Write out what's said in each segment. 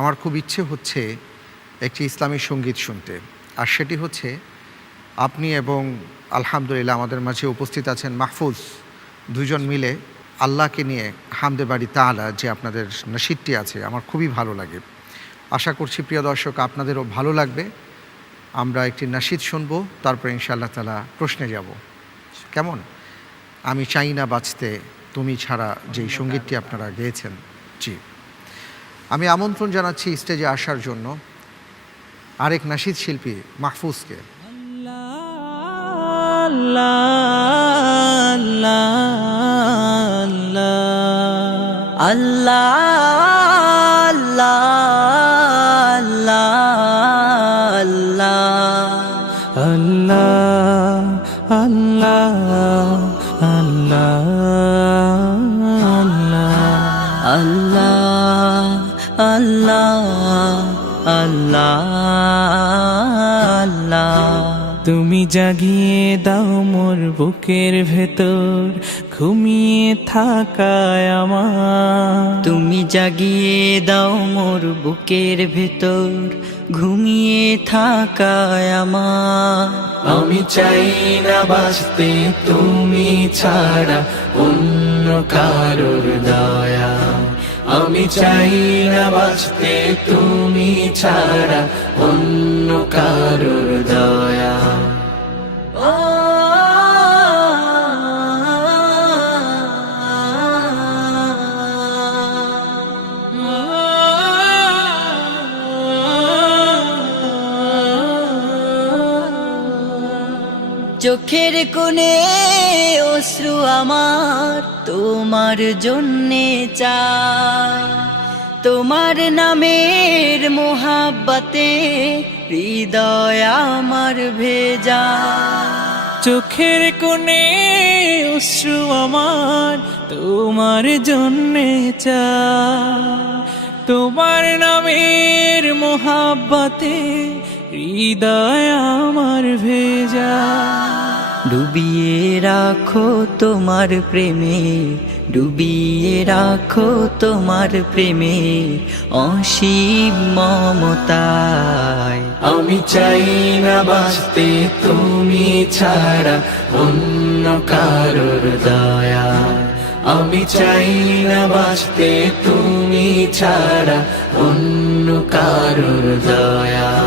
আমার খুব ইচ্ছে হচ্ছে একটি ইসলামী সংগীত শুনতে। আর সেটি হচ্ছে, আপনি এবং আলহামদুলিল্লাহ আমাদের মাঝে উপস্থিত আছেন মাহফুজ দুজন মিলে আল্লাহকে নিয়ে হামদে বাড়ি তালা যে আপনাদের নসিদটি আছে, আমার খুবই ভালো লাগে। আশা করছি প্রিয় দর্শক, আপনাদেরও ভালো লাগবে। আমরা একটি নাসিদ শুনব, তারপর ইনশাআল্লাহ তালা প্রশ্নে যাব। কেমন? আমি চাই না বাঁচতে, তুমি ছাড়া যেই সঙ্গীতটি আপনারা গেয়েছেন। জি। আমি আমন্ত্রণ জানাচ্ছি স্টেজে আসার জন্য আরেক নাসিদ শিল্পী মাহফুজকে আল্লাহ আল্লাহ আল্লাহ আল্লাহ আল্লাহ আল্লাহ আল্লাহ। আল্লাহ তুমি জাগিয়ে দাও মোর বুকের ভেতর ঘুমিয়ে থাকায় আমার। তুমি জাগিয়ে দাও মোর বুকের ভেতর ঘুমিয়ে থাকায় আমার। আমি চাই না বাঁচতে তুমি ছাড়া অন্য কারোর দয়া। আমি চাই না বাঁচতে তুমি ছাড়া অন্য কারোর দয়া। চোখের কোণে অশ্রু আমার, তোমার জন্যে চাই। তোমার নামের মোহাব্বতে হৃদয় আমার ভেজা। চোখের কোণে অশ্রু আমার, তোমার জন্যে চাই। তোমার নামের মোহাব্বতে হৃদয় আমার ভেজা। ডুবিয়ে রাখো তোমার প্রেমে, ডুবিয়ে রাখো তোমার প্রেমে অসীম মমতায়। আমি চাই না বাঁচতে, তুমি ছাড়া অন্য কারোর দয়া। আমি চাই না বাঁচতে, তুমি ছাড়া অন্য কারোর দয়া।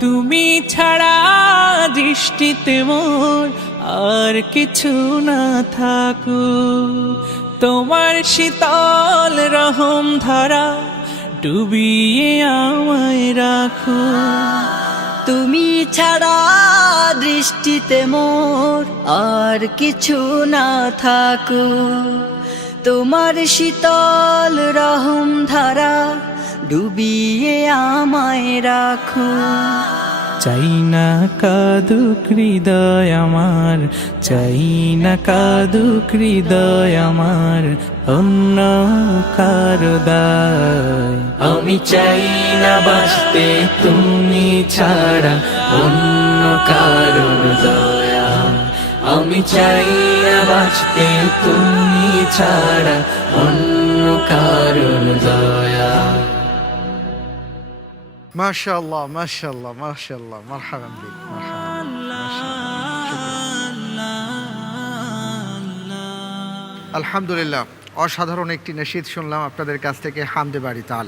তুমি ছাড়া দৃষ্টিতে মোর আর কিছু না থাকু তোমার শীতল রহম ধারা ডুবিয়ে আমায় রাখো। তুমি ছাড়া দৃষ্টিতে মোর আর কিছু না থাকু তোমার শীতল রহম ধারা ডুবিয়ে আমায় রাখো। চাই না কাদুক হৃদয় আমার চাই না কাদুক হৃদয় আমার অন্য কারও দায়। আমি চাই না বাঁচতে তুমি ছাড়া অন্য কারোর দয়া। আমি চাই না বাঁচতে তুমি ছাড়া অন্য কারোর মাশাআল্লাহ মাশাআল্লাহ মাশাআল্লাহ, মারহাবান বিক আলহামদুলিল্লাহ, অসাধারণ একটি নসিদ শুনলাম আপনাদের কাছ থেকে হামদে বাড়ি তাল।